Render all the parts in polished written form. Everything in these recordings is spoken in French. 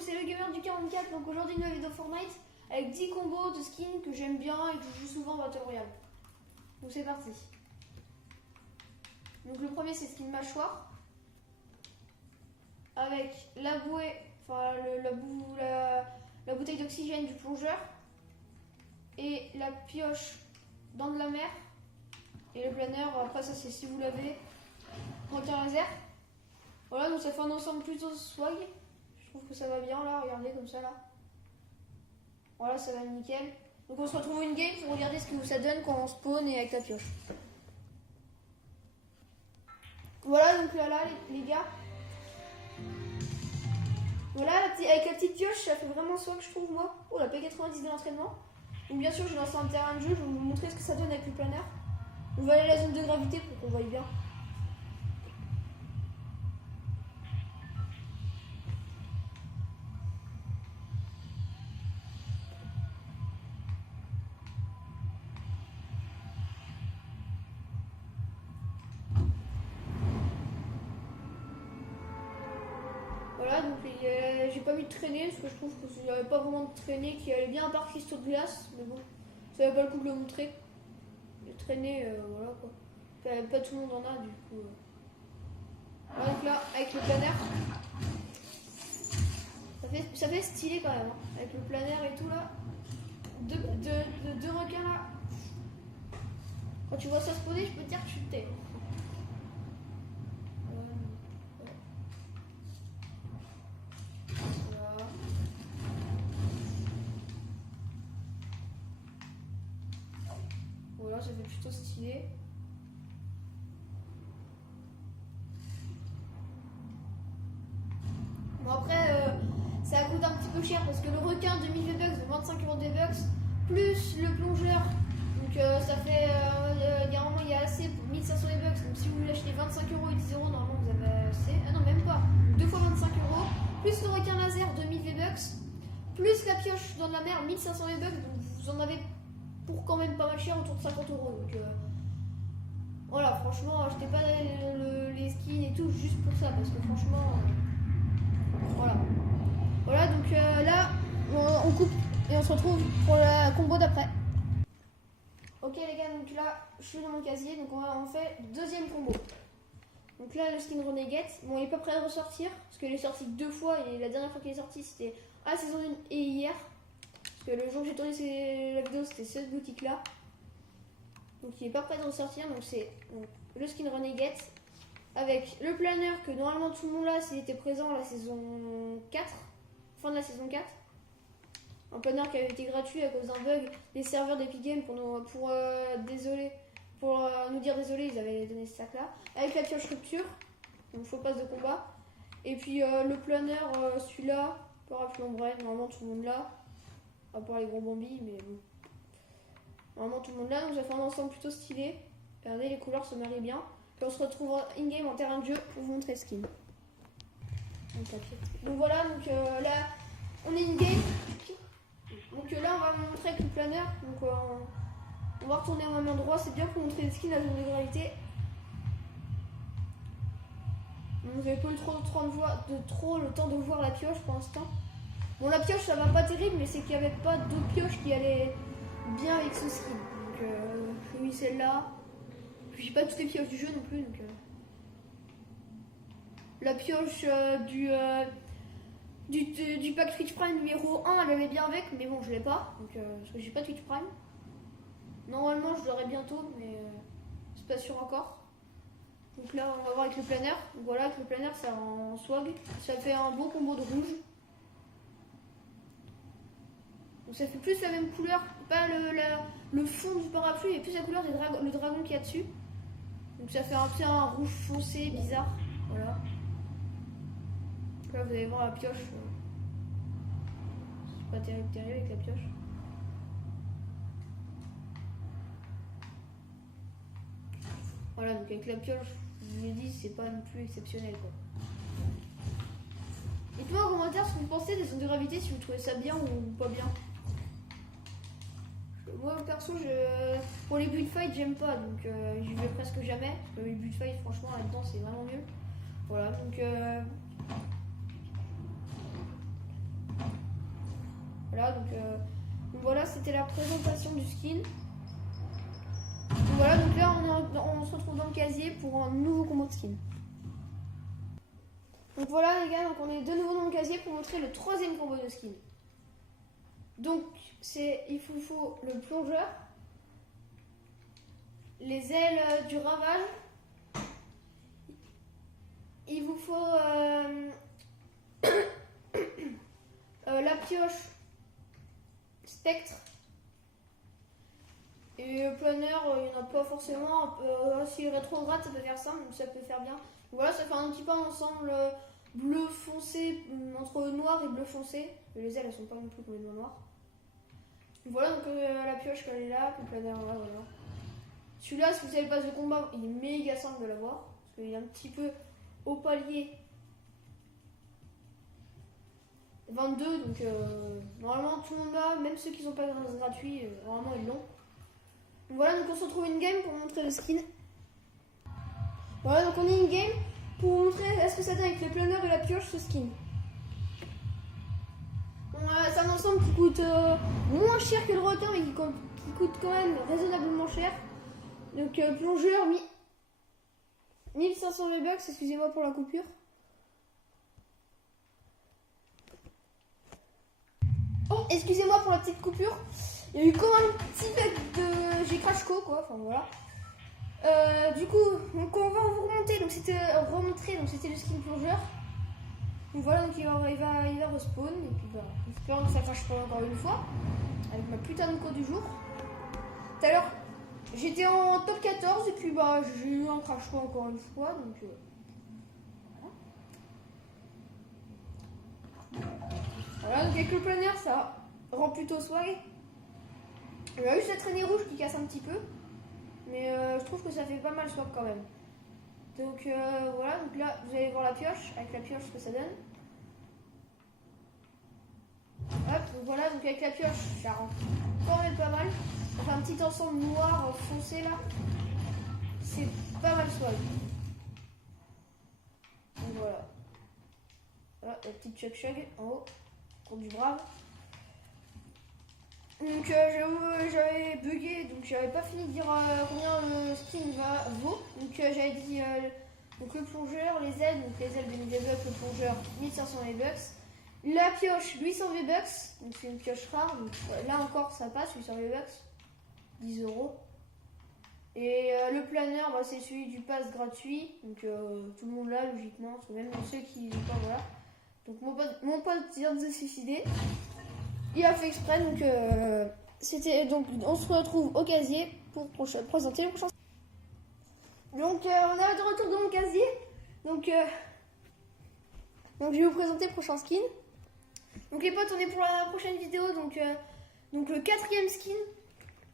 donc c'est le gamer du 44. Donc aujourd'hui une nouvelle vidéo Fortnite avec 10 combos de skins que j'aime bien et que je joue souvent en Battle Royale. Donc c'est parti. Donc le premier c'est skin mâchoire avec la bouée, enfin la bouteille d'oxygène du plongeur et la pioche dans de la mer et le planeur. Après ça c'est si vous l'avez, requin laser. Voilà, donc ça fait un ensemble plutôt swag. Je trouve que ça va bien là, regardez comme ça là. Voilà, ça va nickel. Donc on se retrouve une game pour regarder ce que ça donne quand on spawn et avec la pioche. Voilà, donc là les gars. Voilà, avec la petite pioche, ça fait vraiment swag je trouve moi. Oh, la P90 de l'entraînement. Donc bien sûr, je lance un terrain de jeu, je vais vous montrer ce que ça donne avec le planeur. On va aller à la zone de gravité pour qu'on voie bien. Voilà, donc j'ai pas mis de traînée parce que je trouve qu'il n'y avait pas vraiment de traînée qui allait bien à part cristaux de glace, mais bon, ça valait pas le coup de le montrer. Les traînées, voilà quoi. Pas tout le monde en a du coup. Voilà, donc là, avec le planeur, ça fait stylé quand même, hein. Avec le planeur et tout là. Deux requins là. Quand tu vois ça spawner, je peux te dire que tu te tais. Voilà, ça fait plutôt stylé. Bon après, ça coûte un petit peu cher parce que le requin 2000 V-Bucks de 25 euros de V-Bucks plus le plongeur, donc ça fait il y a assez pour 1500 V-Bucks. Donc si vous voulez acheter 25 euros et 10 euros, normalement vous avez assez. Ah non, même pas. 2 fois 25 euros, plus le requin laser 2000 V-Bucks, plus la pioche dans la mer 1500 V-Bucks. Donc vous en avez pour quand même pas mal cher, autour de 50 euros. Donc voilà, franchement, achetez pas les skins et tout juste pour ça parce que franchement, voilà. Voilà, donc là, on coupe et on se retrouve pour la combo d'après. Ok les gars, donc là, je suis dans mon casier, donc on fait deuxième combo. Donc là, le skin Renegade, bon, il est pas prêt de ressortir parce qu'il est sorti 2 fois et la dernière fois qu'il est sorti, c'était à la saison 1 et hier. Parce que le jour où j'ai tourné la vidéo, c'était cette boutique là. Donc il est pas prêt de ressortir, donc c'est le skin Renegade avec le planeur que normalement tout le monde là, s'il était présent à la saison 4, fin de la saison 4. Un planeur qui avait été gratuit à cause d'un bug des serveurs d'Epic Games pour nous dire désolé, ils avaient donné ce sac là. Avec la pioche rupture, donc faux passe de combat. Et puis le planeur, celui-là, parapluie ombrelle, normalement tout le monde là. À part les gros bambis, mais bon. Normalement tout le monde là, donc ça fait un ensemble plutôt stylé. Regardez, les couleurs se marient bien. Puis on se retrouve in-game en terrain de jeu pour vous montrer le skin. Donc voilà, donc là, on est in-game. Donc là, on va vous montrer avec le planeur. Donc on va retourner au même endroit. C'est bien pour montrer les skins à la zone de gravité. Vous n'avez pas eu trop le temps de voir la pioche pour l'instant. Bon, la pioche ça va pas terrible, mais c'est qu'il n'y avait pas d'autres pioches qui allaient bien avec ce skin. Donc j'ai mis celle-là. Puis j'ai pas toutes les pioches du jeu non plus. Donc la pioche du pack Twitch Prime numéro 1, elle allait bien avec, mais bon, je l'ai pas. Donc parce que j'ai pas Twitch Prime. Normalement, je l'aurai bientôt, mais c'est pas sûr encore. Donc là, on va voir avec le planeur. Donc voilà, avec le planeur, c'est en swag. Ça fait un beau combo de rouge. Donc ça fait plus la même couleur, pas le fond du parapluie, mais plus la couleur le dragon qu'il y a dessus. Donc ça fait un rouge foncé bizarre. Voilà. Donc là vous allez voir la pioche. C'est pas terrible avec la pioche. Voilà, donc avec la pioche, je vous l'ai dit, c'est pas non plus exceptionnel quoi. Dites-moi en commentaire ce que vous pensez des zones de gravité, si vous trouvez ça bien ou pas bien. Moi perso, pour les bullfights j'aime pas, donc j'y vais presque jamais. Parce que les bullfights franchement là-dedans c'est vraiment mieux. Voilà, donc Voilà, donc voilà, c'était la présentation du skin. Donc voilà, donc là on se retrouve dans le casier pour un nouveau combo de skin. Donc voilà les gars, donc on est de nouveau dans le casier pour montrer le 3e combo de skin. Donc il vous faut le plongeur, les ailes du ravage, il vous faut la pioche spectre. Et le planeur, il n'y en a pas forcément. Si le rétrograde, ça peut faire ça, donc ça peut faire bien. Voilà, ça fait un petit peu un ensemble bleu foncé, entre noir et bleu foncé. Et les ailes, elles sont pas non plus complètement noires. Voilà, donc la pioche qu'elle est là, le planeur là, voilà. Celui-là, si vous avez le pass de combat, il est méga simple de l'avoir. Parce qu'il est un petit peu au palier 22, donc normalement tout le monde l'a, même ceux qui sont pas gratuits, normalement ils l'ont. Voilà, donc on se retrouve in-game pour montrer le skin. Voilà, donc on est in-game pour vous montrer est-ce que ça donne avec le planeur et la pioche ce skin. C'est un ensemble qui coûte moins cher que le requin, mais qui coûte quand même raisonnablement cher. Donc plongeur 1500 V-Bucks, excusez-moi pour la coupure. Oh, excusez-moi pour la petite coupure. Il y a eu quand même un petit bug de... J'ai crash co quoi, enfin voilà. Du coup, donc on va vous remonter, donc c'était le skin plongeur. Donc voilà, donc il va respawn, et puis bah, j'espère que ça crache pas encore une fois. Avec ma putain de code du jour. Tout à l'heure, j'étais en top 14, et puis bah j'ai eu un crash co encore une fois, donc voilà, donc avec le planeur, ça rend plutôt swag. Il y a eu cette traînée rouge qui casse un petit peu, mais je trouve que ça fait pas mal swag quand même. Donc voilà, donc là vous allez voir la pioche, avec la pioche ce que ça donne. Hop, donc voilà, donc avec la pioche, ça rend quand même pas mal. Ça fait un petit ensemble noir foncé là. C'est pas mal swag. Donc voilà. Voilà, la petite chug en haut, pour du brave. Donc j'avais bugué, donc j'avais pas fini de dire combien le skin vaut. Donc j'avais dit donc le plongeur, les ailes, donc les ailes de 1000 V-Bucks, le plongeur 1500 V-Bucks. La pioche 800 V-Bucks, donc c'est une pioche rare, donc là encore ça passe, 800 V-Bucks, 10 €. Et le planeur, bah, c'est celui du pass gratuit, donc tout le monde l'a logiquement, même ceux qui n'ont pas, voilà. Donc mon pote vient de se suicider. Il a fait exprès, donc on se retrouve au casier pour présenter le prochain. Donc on est de retour dans mon casier. Donc je vais vous présenter le prochain skin. Donc les potes, on est pour la prochaine vidéo. Donc le 4e skin.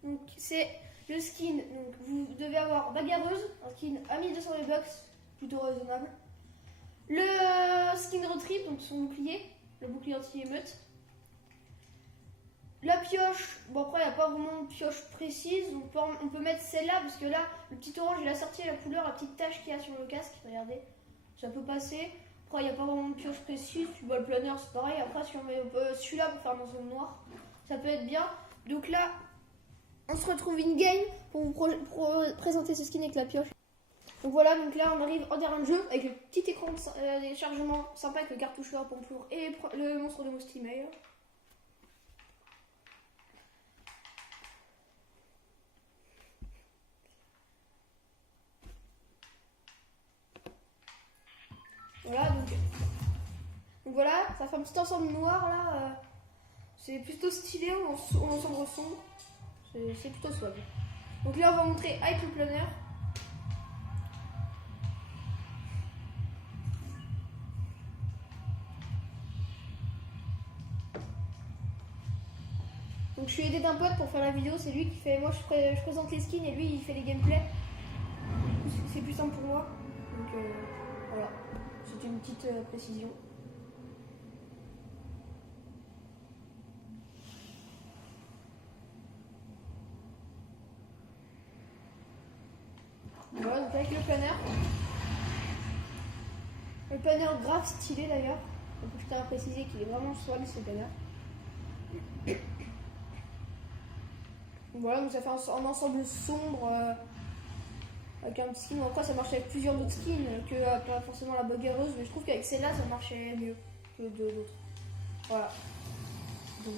Donc c'est le skin. Donc vous devez avoir bagarreuse, un skin à 1200 V-Bucks, plutôt raisonnable. Le skin retrip, donc son bouclier, le bouclier anti-émeute. La pioche, bon après il n'y a pas vraiment de pioche précise, on peut mettre celle-là parce que là le petit orange il a sorti la couleur, la petite tache qu'il y a sur le casque, regardez, ça peut passer. Après il n'y a pas vraiment de pioche précise, tu vois le planeur c'est pareil, après si on met celui-là pour faire un ensemble noir, ça peut être bien. Donc là on se retrouve in-game pour vous présenter ce skin avec la pioche. Donc voilà, donc là on arrive en terrain de jeu avec le petit écran de chargement sympa avec le cartoucheur, pompe-lourd et le monstre de Moustimale. Voilà, donc voilà, ça fait un petit ensemble noir là, c'est plutôt stylé en ensemble sombre, c'est plutôt swag. Donc là on va montrer avec le planeur. Donc je suis aidé d'un pote pour faire la vidéo, c'est lui qui fait, moi je présente les skins et lui il fait les gameplays. C'est plus simple pour moi, donc voilà. C'est une petite précision. Voilà, donc avec le planeur. Le planeur grave stylé d'ailleurs. Donc je tiens à préciser qu'il est vraiment swag ce planeur. Voilà, donc ça fait un ensemble sombre avec un petit skin. Après, ça marche avec plusieurs autres skins que pas forcément la bagarreuse, mais je trouve qu'avec celle-là, ça marchait mieux que d'autres. Voilà. Donc,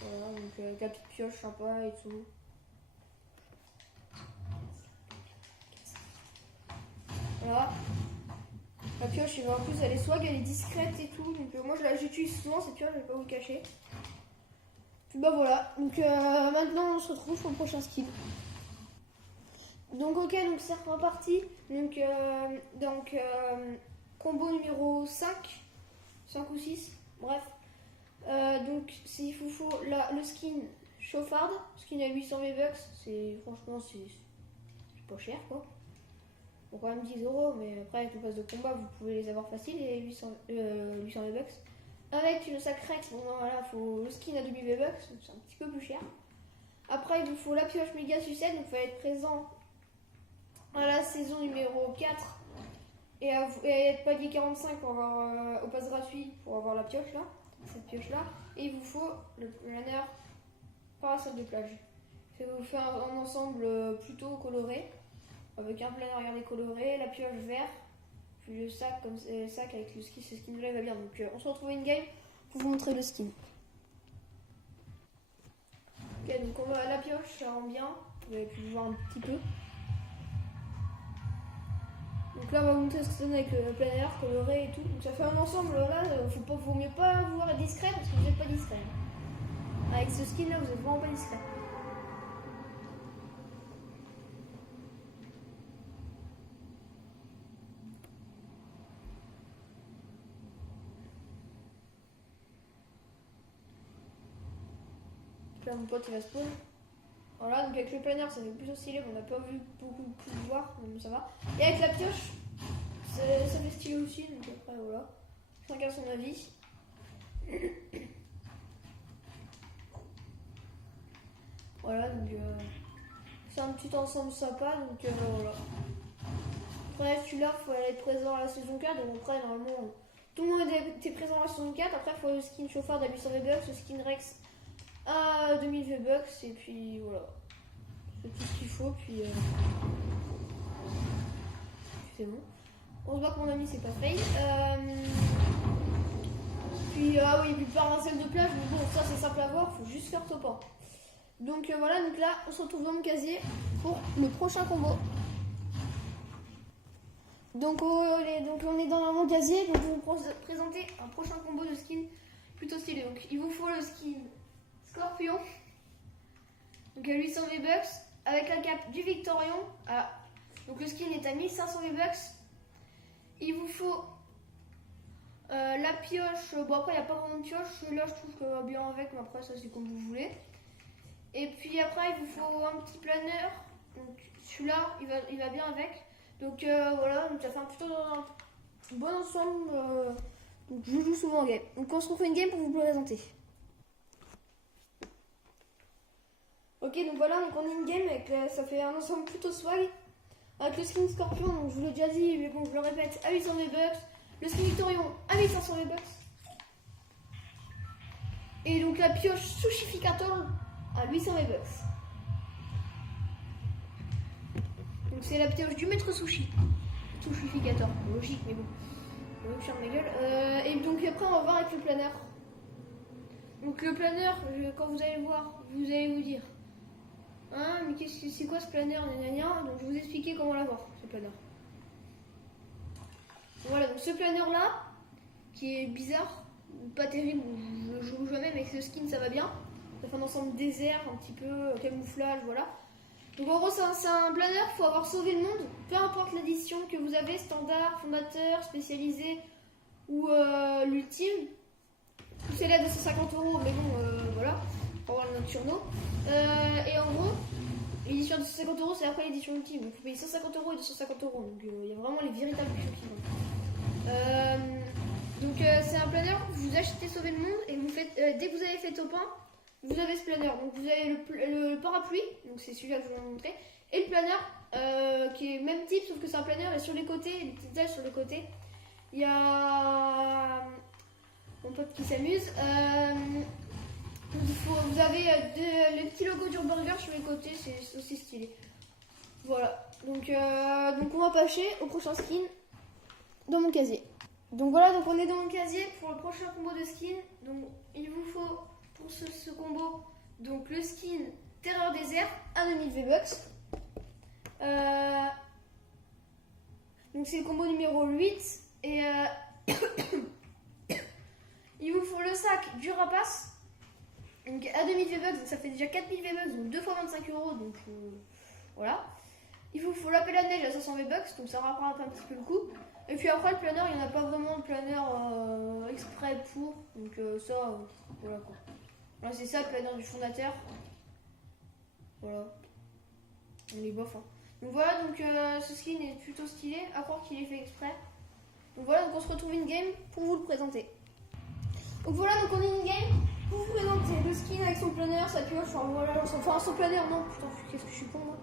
voilà, donc avec la petite pioche sympa et tout. Voilà. La pioche, en plus, elle est swag, elle est discrète et tout. Donc, moi, j'utilise souvent cette pioche, je vais pas vous le cacher. Puis bah voilà. Donc, maintenant, on se retrouve pour le prochain skin. Donc, ok, donc c'est reparti. Donc, combo numéro 5 ou 6, bref. Donc, il vous faut le skin chauffarde, skin à 800 V-Bucks. Franchement, c'est pas cher quoi. Bon, quand même 10 €, mais après, avec le pass de combat, vous pouvez les avoir facile, les 800 V-Bucks. Avec le sac Rex, bon voilà, faut le skin à 2000 V-Bucks, c'est un petit peu plus cher. Après, il vous faut la pioche méga sucette, donc il faut être présent à la saison numéro 4 et être palier 45 pour avoir au pass gratuit pour avoir la pioche là, cette pioche là. Et il vous faut le planeur parasol de plage. Ça va vous faire un ensemble plutôt coloré, avec un planeur regardez coloré, la pioche vert, puis le sac comme le sac avec le ski, ce skin là il va bien. Donc on se retrouve in game pour vous montrer le skin. Ok, donc on va la pioche, ça rend bien, vous avez pu le voir un petit peu. Donc là on va vous montrer ce que ça donne avec le planeur coloré et tout. Donc ça fait un ensemble là, faut mieux pas vouloir être discret parce que vous n'êtes pas discret. Avec ce skin là vous êtes vraiment pas discret. Là mon pote il va spawn. Voilà, donc avec le planeur ça fait plutôt stylé, on n'a pas vu beaucoup de pouvoir, mais ça va. Et avec la pioche, ça fait stylé aussi, donc après voilà. Chacun son avis. Voilà, donc c'est un petit ensemble sympa, donc voilà. Après celui-là, il faut aller être présent à la saison 4, donc après normalement tout le monde était présent à la saison 4, après il faut le skin chauffard à 800 V-Bucks, le skin Rex à 2000 V-Bucks, et puis voilà. C'est tout ce qu'il faut, puis c'est bon. On se voit que mon ami c'est pas fail. Puis ah oui, puis parasol de plage, mais bon ça c'est simple à voir, faut juste faire top 1. Donc voilà, donc là on se retrouve dans mon casier pour le prochain combo. Donc on est dans mon casier, donc je vais vous présenter un prochain combo de skin plutôt stylé. Donc il vous faut le skin Scorpion, donc à 800 V-Bucks, avec la cape du Victorion. Donc le skin est à 1500 V-Bucks. Il vous faut la pioche, bon après il n'y a pas vraiment de pioche, là je trouve qu'elle va bien avec, mais après ça c'est comme vous voulez. Et puis après il vous faut un petit planeur, donc celui-là il va bien avec. Donc voilà, donc ça fait plutôt un bon ensemble, donc je joue souvent en game. Donc on se retrouve une game pour vous le présenter. Ok, donc voilà, donc on est in game avec ça fait un ensemble plutôt swag. Avec le skin Scorpion, donc je vous l'ai déjà dit, mais bon je le répète, à 800 V-Bucks. Le skin Victorion à 1500 V-Bucks. Et donc la pioche Sushificator à 800 V-Bucks. Donc c'est la pioche du maître sushi. Sushificator, logique mais bon. Je vais me ma gueule. Et donc après on va voir avec le planeur. Donc le planeur, quand vous allez le voir, vous allez vous dire hein, mais c'est quoi ce planeur, gna gna gna. Donc je vais vous expliquer comment l'avoir, ce planeur. Voilà, donc ce planeur là, qui est bizarre, pas terrible, je joue jamais, mais avec ce skin ça va bien. Ça fait un ensemble désert, un petit peu camouflage, voilà. Donc en gros c'est un planeur, il faut avoir sauvé le monde, peu importe l'édition que vous avez, standard, fondateur, spécialisé ou l'ultime. C'est là de 250 €, mais bon voilà, pour avoir le nocturno. Et en gros, l'édition de 250 €, c'est après l'édition ultime. Donc il faut payer 150 € et 250 €. Donc il y a vraiment les véritables prix qui vont. Donc c'est un planeur, vous achetez sauver le monde et vous faites, dès que vous avez fait top 1, vous avez ce planeur. Donc vous avez le parapluie, donc c'est celui-là que je vais vous montrer, et le planeur qui est même type sauf que c'est un planeur et sur les côtés, les petites ailes sur les côtés, il y a mon pote qui s'amuse. Vous avez le petit logo du burger sur les côtés, c'est aussi stylé. Voilà, donc on va passer au prochain skin dans mon casier. Donc voilà, donc on est dans mon casier pour le prochain combo de skin. Donc il vous faut pour ce combo donc le skin Terreur Désert à 2000 V-Bucks. Donc c'est le combo numéro 8 et il vous faut le sac du rapace donc à 2000 V-Bucks, donc ça fait déjà 4000 V-Bucks, donc 2 fois 25 €, donc voilà. Il vous faut la pelle à neige à 500 V-Bucks, donc ça rattrape un petit peu le coup. Et puis après le planeur, il n'y en a pas vraiment de planeur exprès pour, donc ça, voilà quoi. Voilà, c'est ça le planeur du fondateur. Voilà. On est bof hein. Donc voilà, donc ce skin est plutôt stylé, à croire qu'il est fait exprès. Donc voilà, donc on se retrouve in-game pour vous le présenter. Donc voilà, donc on est in-game pour vous présenter le skin avec son planeur, sa pioche, enfin voilà, son planeur, non, putain, qu'est-ce que je suis con moi.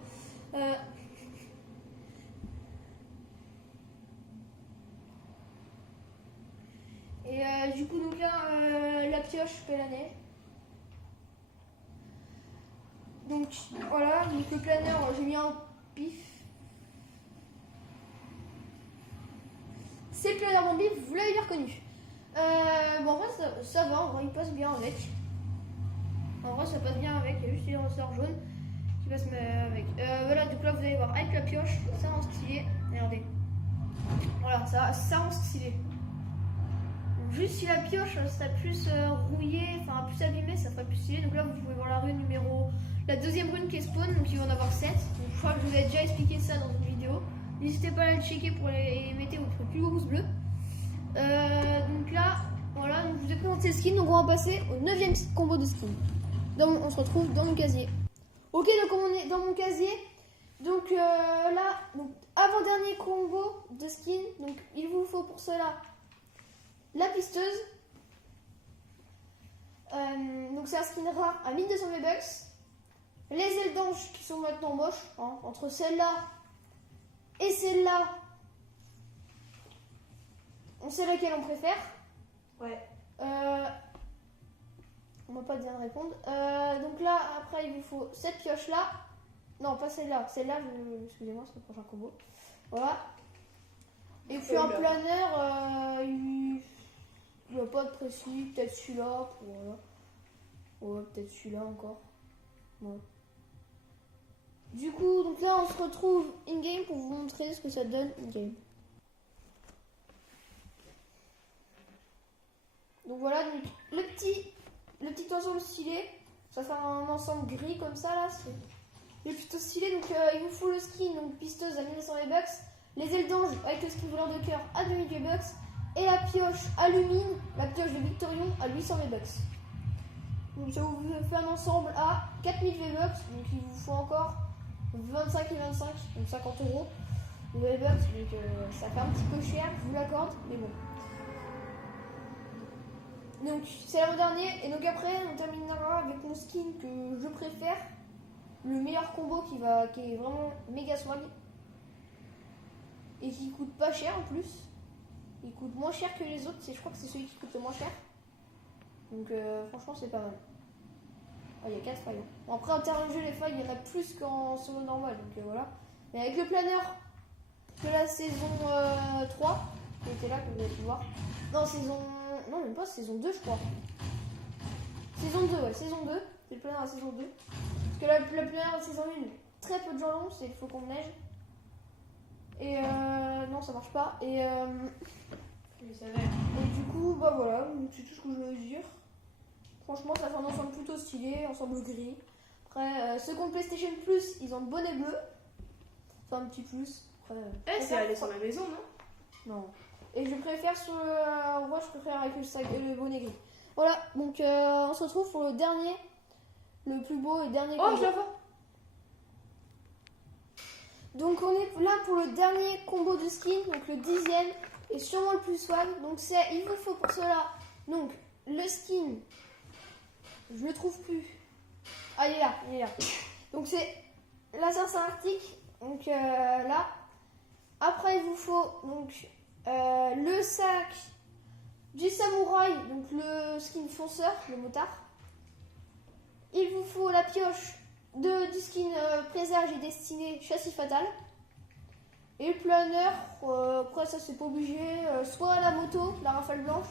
Et du coup, donc là, la pioche pelle à neige. Donc voilà, donc le planeur, j'ai mis un pif. C'est le planeur Bambi, vous l'avez bien reconnu. Bon, en vrai, ça va, en vrai, il passe bien avec. En vrai, ça passe bien avec, il y a juste les ressorts jaunes qui passent avec. Voilà, donc là, vous allez voir, avec la pioche, ça rend stylé. Regardez. Voilà, ça rend stylé. Donc, juste si la pioche serait plus rouillée, enfin plus abîmée, ça ferait plus stylé. Donc là, vous pouvez voir la rune numéro. La deuxième rune qui est spawn, donc il va en avoir 7. Donc, je crois que je vous ai déjà expliqué ça dans une vidéo. N'hésitez pas à le checker pour et mettez votre plus beau pouce bleu. Donc là, voilà, donc je vous ai présenté le skin, donc on va passer au 9ème combo de skin. On se retrouve dans mon casier. Ok, donc on est dans mon casier. Donc là, donc, avant-dernier combo de skin, donc il vous faut pour cela la pisteuse. Donc c'est un skin rare à 1200 V-Bucks. Les ailes d'ange qui sont maintenant moches, hein, entre celle-là et celle-là, on sait laquelle on préfère. Ouais. On m'a pas bien répondre. Donc là, après, il vous faut cette pioche-là. Non, pas celle-là. Celle-là, excusez-moi, c'est le prochain combo. Voilà. Et puis un planeur, il n'y a pas de précis. Peut-être celui-là. Voilà. Ouais, peut-être celui-là encore. Ouais. Du coup, donc là, on se retrouve in-game pour vous montrer ce que ça donne in-game. Donc voilà, donc, le petit ensemble stylé, ça fait un ensemble gris comme ça là, c'est plutôt stylé. Donc il vous faut le skin, donc pisteuse à 1200 V-Bucks, les ailes d'ange avec le skin voleur de cœur à 2000 V-Bucks et la pioche alumine, la pioche de Victorion à 800 V-Bucks. Donc ça vous fait un ensemble à 4000 V-Bucks, donc il vous faut encore 25 et 25, donc 50 € de V-Bucks, donc ça fait un petit peu cher, je vous l'accorde, mais bon. Donc c'est l'avant-dernier, et donc après on terminera avec mon skin que je préfère, le meilleur combo qui est vraiment méga swag et qui coûte pas cher en plus. Il coûte moins cher que les autres, je crois que c'est celui qui coûte le moins cher. Donc franchement c'est pas mal. Oh, il y a 4 failles. Bon, après en termes de jeu les failles il y en a plus qu'en solo normal, donc voilà. Mais avec le planeur de la saison 3 qui était là, comme vous avez pu voir. Non, même pas, saison 2 je crois. Saison 2, ouais, saison 2. C'est le planeur à saison 2. Parce que le planeur à saison 1, très peu de gens l'ont, c'est le flocon de neige. Et non, ça marche pas. Et du coup, bah voilà, c'est tout ce que je veux dire. Franchement, ça fait un ensemble plutôt stylé, ensemble gris. Après, ceux qui ont PlayStation Plus, ils ont le bonnet bleu. C'est un petit plus. Après, c'est aller sur ma maison, non? Non. Et je préfère sur le. Moi, je préfère avec le bonnet gris. Voilà, donc on se retrouve pour le dernier, le plus beau et dernier. Oh, je la vois. Donc on est là pour le dernier combo de skin, donc le 10e et sûrement le plus swag. Donc il vous faut pour cela donc le skin. Je le trouve plus. Ah, il est là. Donc c'est l'assassin arctique. Donc là. Après il vous faut donc le sac du samouraï, donc le skin fonceur, le motard. il vous faut la pioche du skin présage et destiné châssis fatal. Et le planeur, après ça c'est pas obligé, soit la moto, la rafale blanche.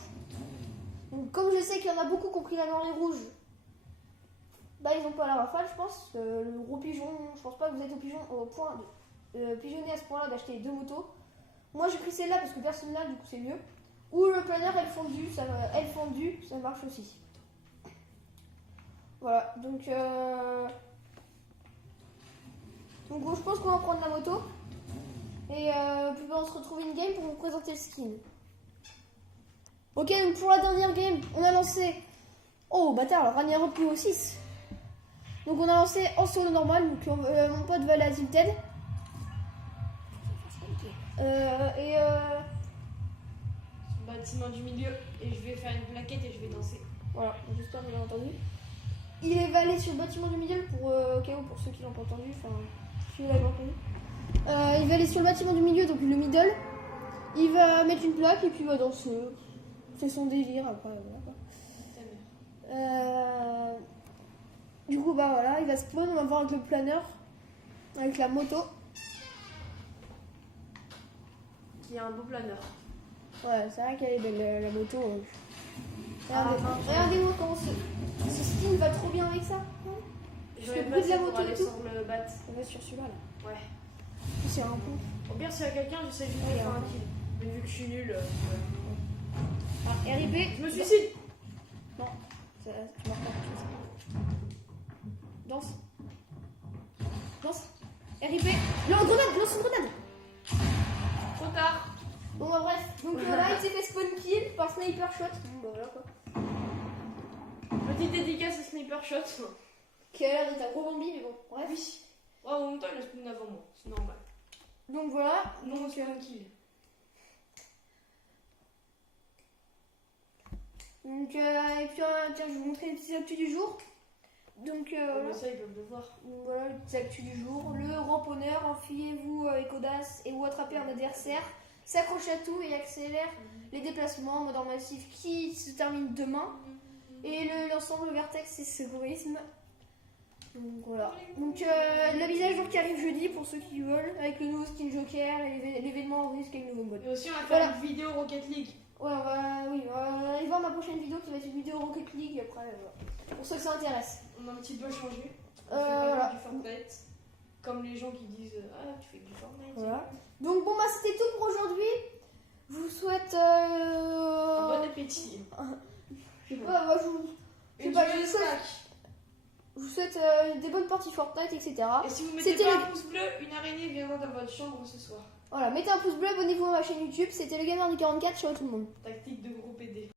Donc comme je sais qu'il y en a beaucoup qui ont pris la noire et rouge, bah ils ont pas la rafale je pense. Le gros pigeon, je pense pas que vous êtes au point de pigeonner à ce point là d'acheter 2 motos. Moi j'ai pris celle-là parce que personne là, du coup c'est mieux. Ou le planeur elle fondue, ça marche aussi. Voilà, donc bon, je pense qu'on va prendre la moto. Et puis on se retrouve une game pour vous présenter le skin. Ok, donc pour la dernière game, on a lancé... Oh bâtard, Ragnarok PO 6. Donc on a lancé en solo normal, donc mon pote va aller à Tilted. Bâtiment du milieu, et je vais faire une plaquette et je vais danser. Voilà, j'espère que vous l'avez entendu. Il va aller sur le bâtiment du milieu pour pour ceux qui l'ont pas entendu, enfin si vous l'avez pas entendu. Il va aller sur le bâtiment du milieu, donc le middle. Il va mettre une plaque et puis il va danser. C'est son délire après. Voilà. Du coup bah voilà, il va spawn, on va voir avec le planeur, avec la moto. Qui est un beau planeur. Ouais, c'est vrai qu'elle est belle la moto. Regardez-moi comment ce skin va trop bien avec ça. Je vais le bruit de la passer pour moto et aller tout. sur le bat. On va sur celui-là là. Ouais. C'est un peu. Au pire, s'il y a quelqu'un, j'essaie juste de Ouais, faire ouais. un kill. Mais vu que je suis nulle, RIP. je me suicide. Non, tu marques pas. Danse. Danse. RIP. Non, grenade, lance une grenade. Trop tard. Bon bah bref, donc voilà, il s'est fait spawn kill par sniper shot. Bon bah voilà quoi. Petite dédicace à Sniper Shot. Qui a l'air d'être un gros Bambi, mais bon, bref. Oui. Oh, en même temps, il a spawn avant moi. C'est normal. Donc voilà. Non, Donc, spawn kill. et puis tiens, je vais vous montrer les petites actus du jour. Donc Mais ça, ils peuvent le voir. donc, voilà les petites actus du jour. Le ramponneur, enfuyez-vous avec audace et vous attrapez un adversaire, s'accroche à tout et accélère les déplacements en mode en massif qui se termine demain. Et l'ensemble vertex c'est sécurisme. Donc voilà. Donc la mise à jour qui arrive jeudi pour ceux qui veulent, avec le nouveau skin Joker et l'événement risque avec le nouveau mode. Et aussi, on va Voilà. faire une vidéo Rocket League. Ouais, on va aller voir ma prochaine vidéo qui va être une vidéo Rocket League après, pour ceux que ça intéresse. On a un petit peu changé. On fait pas Voilà. du Fortnite. Comme les gens qui disent ah, tu fais du Fortnite. Voilà. Donc bon bah c'était tout pour aujourd'hui. Je vous souhaite Un bon appétit. je sais pas, moi, je sais Une pas, joyeuse Pâques. je vous souhaite des bonnes parties Fortnite, etc. Et si vous mettez C'était pas le- un pouce bleu, une araignée viendra dans votre chambre ce soir. Voilà, mettez un pouce bleu, abonnez-vous à ma chaîne YouTube. C'était le gamer du 44, ciao tout le monde. Tactique de gros PD.